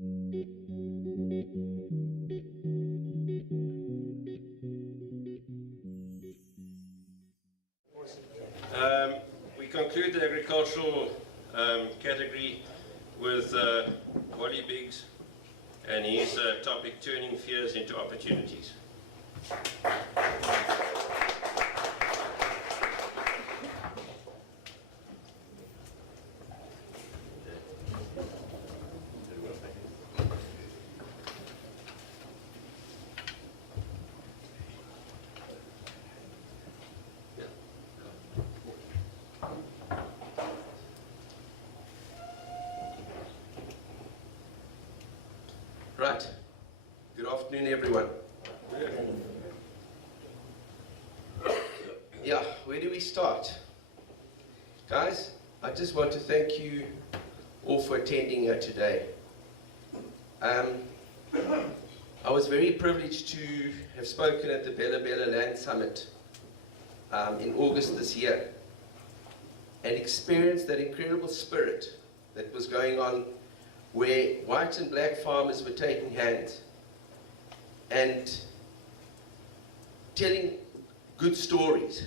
We conclude the agricultural category with Wally Biggs and his topic, turning fears into opportunities. Right. Good afternoon, everyone. Yeah, where do we start? Guys, I just want to thank you all for attending here today. I was very privileged to have spoken at the Bella Bella Land Summit in August this year and experienced that incredible spirit that was going on, where white and black farmers were taking hands and telling good stories.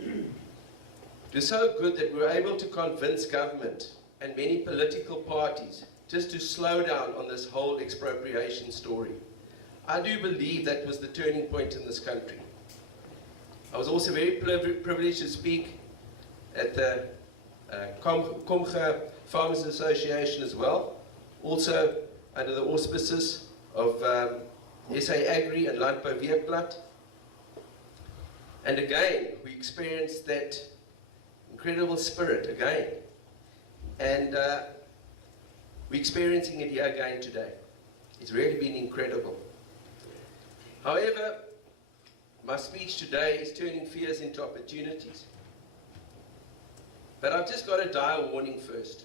It was so good that we were able to convince government and many political parties just to slow down on this whole expropriation story. I do believe that was the turning point in this country. I was also very privileged to speak at the Komga Farmers Association as well, also under the auspices of SA Agri and Landbou Weekblad. And again, we experienced that incredible spirit again. And we're experiencing it here again today. It's really been incredible. However, my speech today is turning fears into opportunities. But I've just got to die a warning first.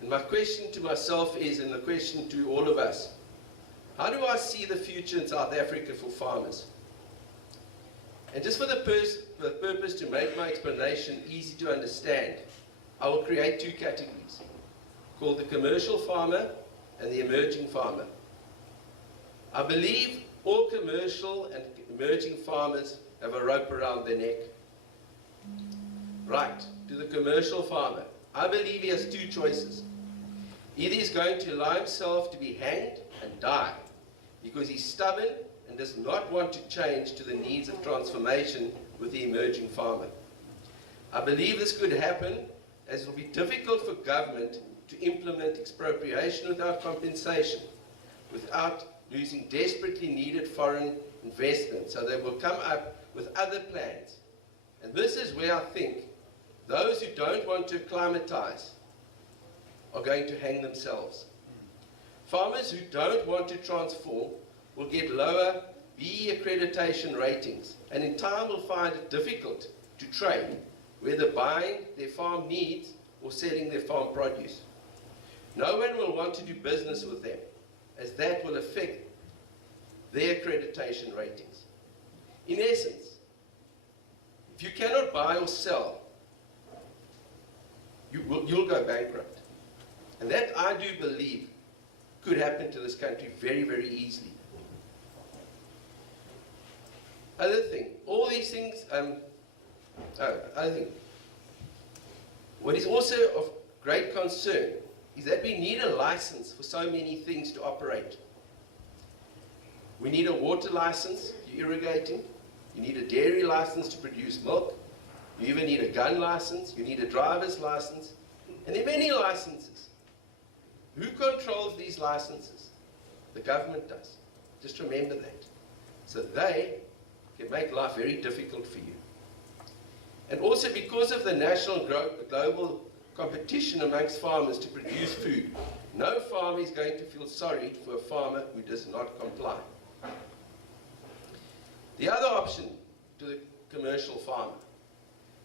And my question to myself is, and the question to all of us, how do I see the future in South Africa for farmers? And just for the purpose to make my explanation easy to understand, I will create two categories, called the commercial farmer and the emerging farmer. I believe all commercial and emerging farmers have a rope around their neck. Right, to the commercial farmer, I believe he has two choices. Either he's going to allow himself to be hanged and die because he's stubborn and does not want to change to the needs of transformation with the emerging farmer. I believe this could happen as it will be difficult for government to implement expropriation without compensation, without losing desperately needed foreign investment, so they will come up with other plans. And this is where I think those who don't want to acclimatize are going to hang themselves. Farmers who don't want to transform will get lower BE accreditation ratings, and in time will find it difficult to trade, whether buying their farm needs or selling their farm produce. No one will want to do business with them, as that will affect their accreditation ratings. In essence, if you cannot buy or sell, you'll go bankrupt. And that, I do believe, could happen to this country very, very easily. Other thing, all these things, other thing. What is also of great concern is that we need a license for so many things to operate. We need a water license for irrigating. You need a dairy license to produce milk. You even need a gun license. You need a driver's license. And there are many licenses. Who controls these licenses? The government does. Just remember that. So they can make life very difficult for you. And also because of the national global competition amongst farmers to produce food, no farmer is going to feel sorry for a farmer who does not comply. The other option to the commercial farmer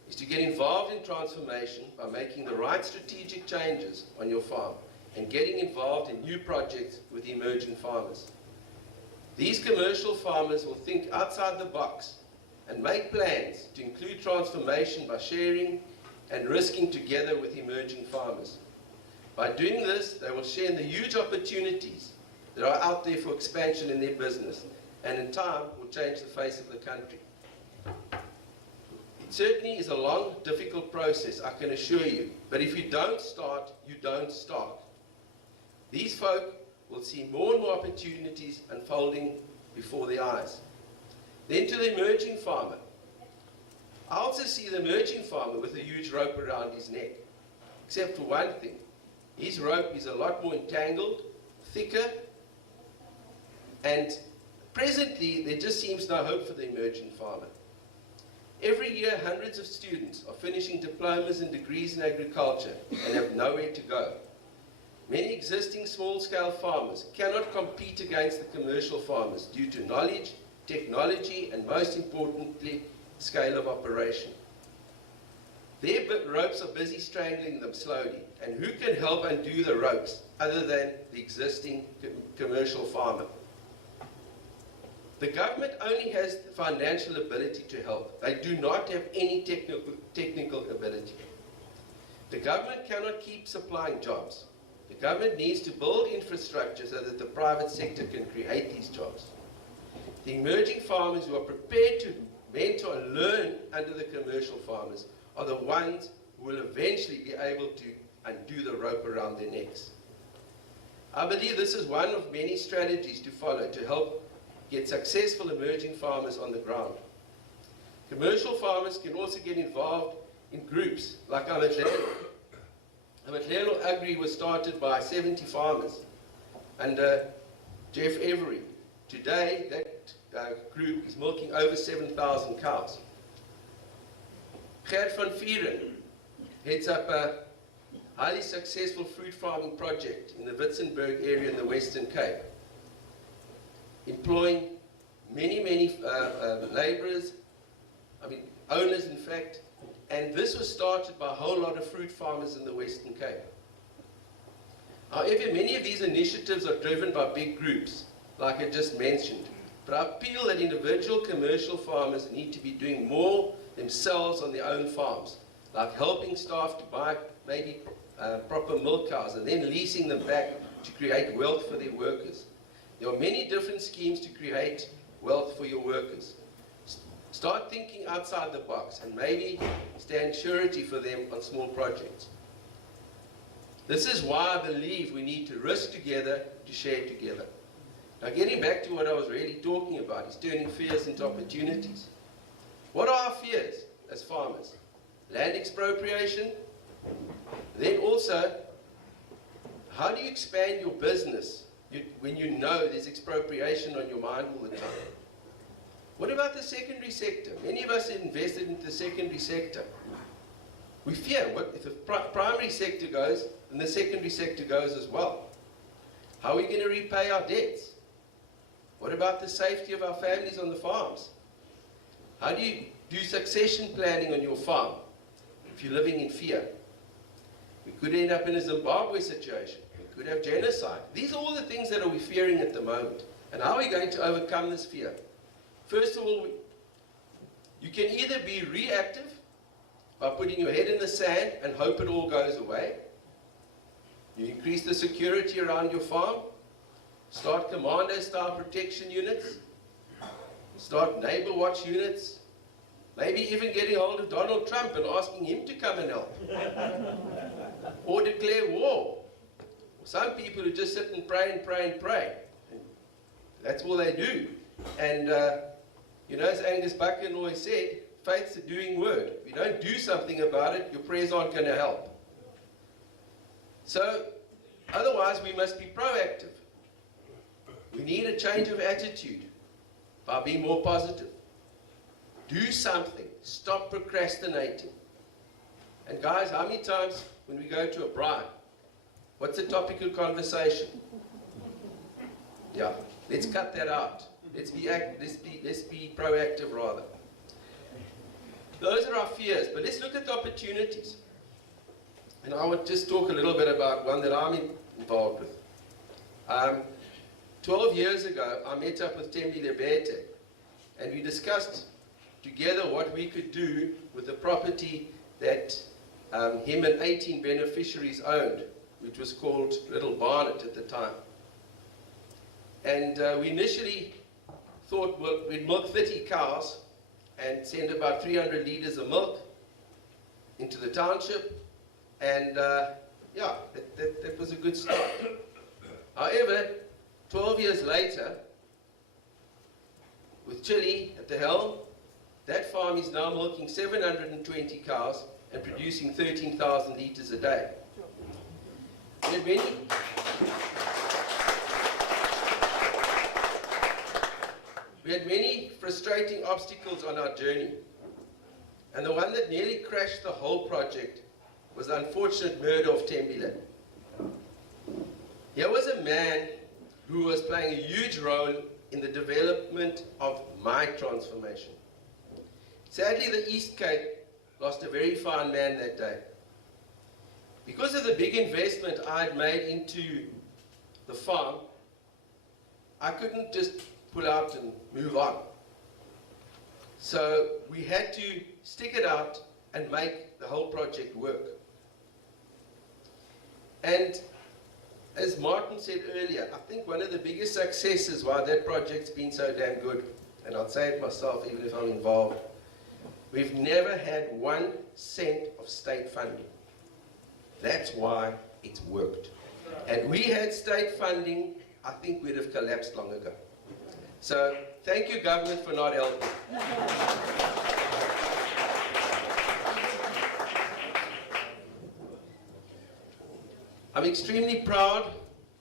is to get involved in transformation by making the right strategic changes on your farm and getting involved in new projects with emerging farmers. These commercial farmers will think outside the box and make plans to include transformation by sharing and risking together with emerging farmers. By doing this, they will share in the huge opportunities that are out there for expansion in their business, and in time will change the face of the country. It certainly is a long, difficult process, I can assure you, but if you don't start, you don't start. These folk will see more and more opportunities unfolding before their eyes. Then to the emerging farmer. I also see the emerging farmer with a huge rope around his neck, except for one thing. His rope is a lot more entangled, thicker, and presently there just seems no hope for the emerging farmer. Every year hundreds of students are finishing diplomas and degrees in agriculture and have nowhere to go. Many existing small-scale farmers cannot compete against the commercial farmers due to knowledge, technology, and most importantly, scale of operation. Their ropes are busy strangling them slowly, and who can help undo the ropes other than the existing commercial farmer? The government only has the financial ability to help. They do not have any technical ability. The government cannot keep supplying jobs. The government needs to build infrastructure so that the private sector can create these jobs. The emerging farmers who are prepared to mentor and learn under the commercial farmers are the ones who will eventually be able to undo the rope around their necks. I believe this is one of many strategies to follow to help get successful emerging farmers on the ground. Commercial farmers can also get involved in groups like Amatlelo. Amatlelo Agri was started by 70 farmers under Jeff Every. Today, that group is milking over 7,000 cows. Gert van Vieren heads up a highly successful fruit farming project in the Witzenberg area in the Western Cape, employing many laborers, owners in fact, and this was started by a whole lot of fruit farmers in the Western Cape. However, many of these initiatives are driven by big groups, like I just mentioned, but I appeal that individual commercial farmers need to be doing more themselves on their own farms, like helping staff to buy maybe proper milk cows and then leasing them back to create wealth for their workers. There are many different schemes to create wealth for your workers. Start thinking outside the box and maybe stand surety for them on small projects. This is why I believe we need to risk together to share together. Now, getting back to what I was really talking about is turning fears into opportunities. What are our fears as farmers? Land expropriation. Then also, how do you expand your business when you know there's expropriation on your mind all the time? What about the secondary sector? Many of us have invested into the secondary sector. We fear, what if the primary sector goes, then the secondary sector goes as well? How are we going to repay our debts? What about the safety of our families on the farms? How do you do succession planning on your farm if you're living in fear? We could end up in a Zimbabwe situation. We could have genocide. These are all the things that we're fearing at the moment. And how are we going to overcome this fear? First of all, you can either be reactive by putting your head in the sand and hope it all goes away. You increase the security around your farm. Start commando-style protection units. Start neighbor watch units. Maybe even getting hold of Donald Trump and asking him to come and help. Or declare war. Some people who just sit and pray and pray and pray. That's all they do. And, as Angus Buchan always said, faith's a doing word. If you don't do something about it, your prayers aren't going to help. So, otherwise we must be proactive. We need a change of attitude by being more positive. Do something. Stop procrastinating. And guys, how many times when we go to a bride, what's the topic of conversation? Yeah, let's cut that out. Let's be proactive rather. Those are our fears, but let's look at the opportunities. And I would just talk a little bit about one that I'm involved with. 12 years ago, I met up with Tembi Lebete, and we discussed together what we could do with the property that him and 18 beneficiaries owned which was called Little Barnet at the time. And we initially thought, well, we'd milk 30 cows and send about 300 litres of milk into the township. And yeah, that was a good start. However, 12 years later, with Chile at the helm, that farm is now milking 720 cows and producing 13,000 litres a day. We had many frustrating obstacles on our journey, and the one that nearly crashed the whole project was the unfortunate murder of Tembile. Here was a man who was playing a huge role in the development of my transformation. Sadly, the East Cape lost a very fine man that day. Because of the big investment I had made into the farm, I couldn't just pull out and move on. So we had to stick it out and make the whole project work. And as Martin said earlier, I think one of the biggest successes why that project's been so damn good, and I'll say it myself even if I'm involved, we've never had 1 cent of state funding. That's why it's worked. And we had state funding, I think we'd have collapsed long ago. So thank you, government, for not helping. I'm extremely proud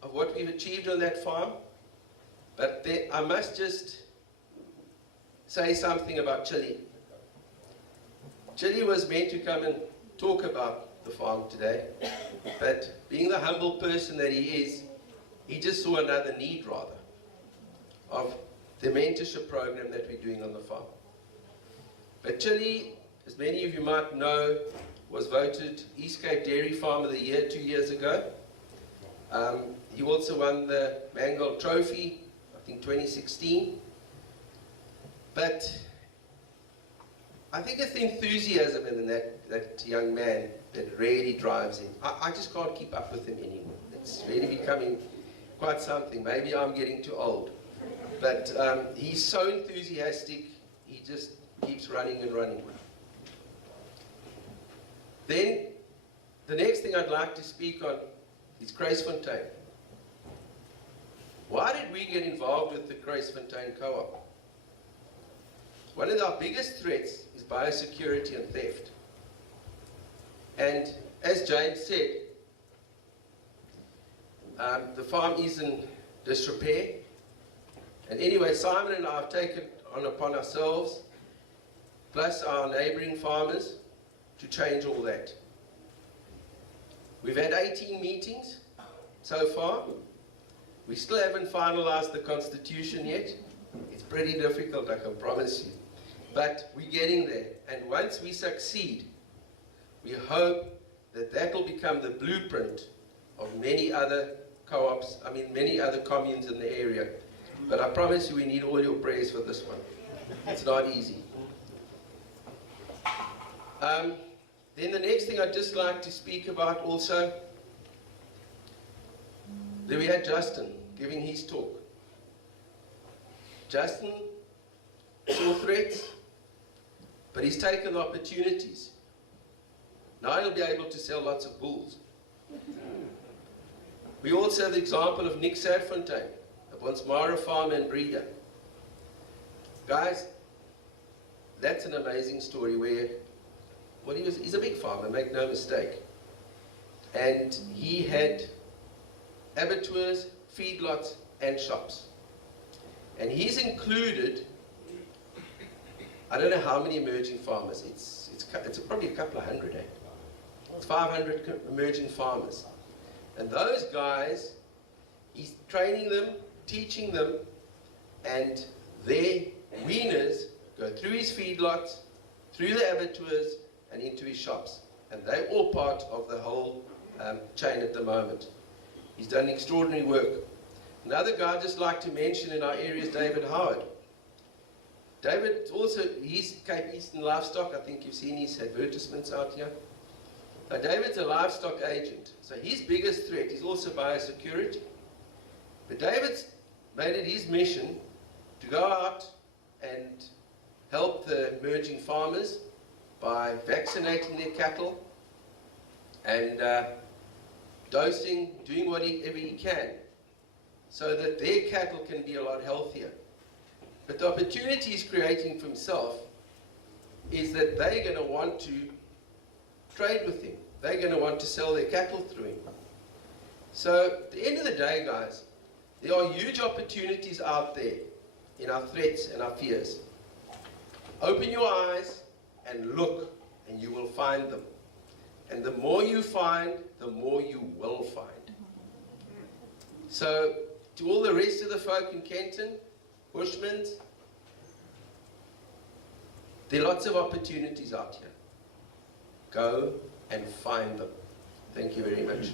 of what we've achieved on that farm, but I must just say something about Chile. Chile was meant to come and talk about the farm today, but being the humble person that he is, he just saw another need, rather, of the mentorship program that we're doing on the farm. But Chile, as many of you might know, was voted East Cape Dairy Farm of the Year 2 years ago. He also won the Mangold Trophy, I think 2016. But I think it's the enthusiasm in that young man that really drives him. I just can't keep up with him anymore. It's really becoming quite something. Maybe I'm getting too old. But he's so enthusiastic, he just keeps running and running. Then, the next thing I'd like to speak on is Kruisfontein. Why did we get involved with the Kruisfontein Co-op? One of our biggest threats is biosecurity and theft. And as James said, the farm is in disrepair. And anyway, Simon and I have taken upon ourselves, plus our neighbouring farmers, to change all that. We've had 18 meetings so far. We still haven't finalised the constitution yet. It's pretty difficult, I can promise you. But we're getting there. And once we succeed, we hope that that will become the blueprint of many other co-ops, many other communes in the area. But I promise you we need all your prayers for this one. It's not easy. Then the next thing I'd just like to speak about also, then we had Justin giving his talk. Justin saw threats, but he's taken the opportunities. Now he'll be able to sell lots of bulls. We also have the example of Nick Sadfontein, a Bonsmara farmer and breeder. Guys, that's an amazing story where, well, he's a big farmer, make no mistake. And he had abattoirs, feedlots, and shops. And he's included, I don't know how many emerging farmers, it's probably a couple of hundred, eh? It's 500 emerging farmers. And those guys, he's training them, teaching them, and their weaners go through his feedlots, through the abattoirs, and into his shops. And they're all part of the whole chain at the moment. He's done extraordinary work. Another guy I'd just like to mention in our area is David Howard. David also, he's Cape Eastern Livestock. I think you've seen his advertisements out here. Now, David's a livestock agent, so his biggest threat is also biosecurity. But David's made it his mission to go out and help the emerging farmers by vaccinating their cattle and dosing, doing whatever he can so that their cattle can be a lot healthier. But the opportunity he's creating for himself is that they're going to want to trade with him. They're going to want to sell their cattle through him. So at the end of the day, guys, there are huge opportunities out there in our threats and our fears. Open your eyes and look, and you will find them. And the more you find, the more you will find. So, to all the rest of the folk in Kenton, Bushmen, there are lots of opportunities out here. Go and find them. Thank you very much.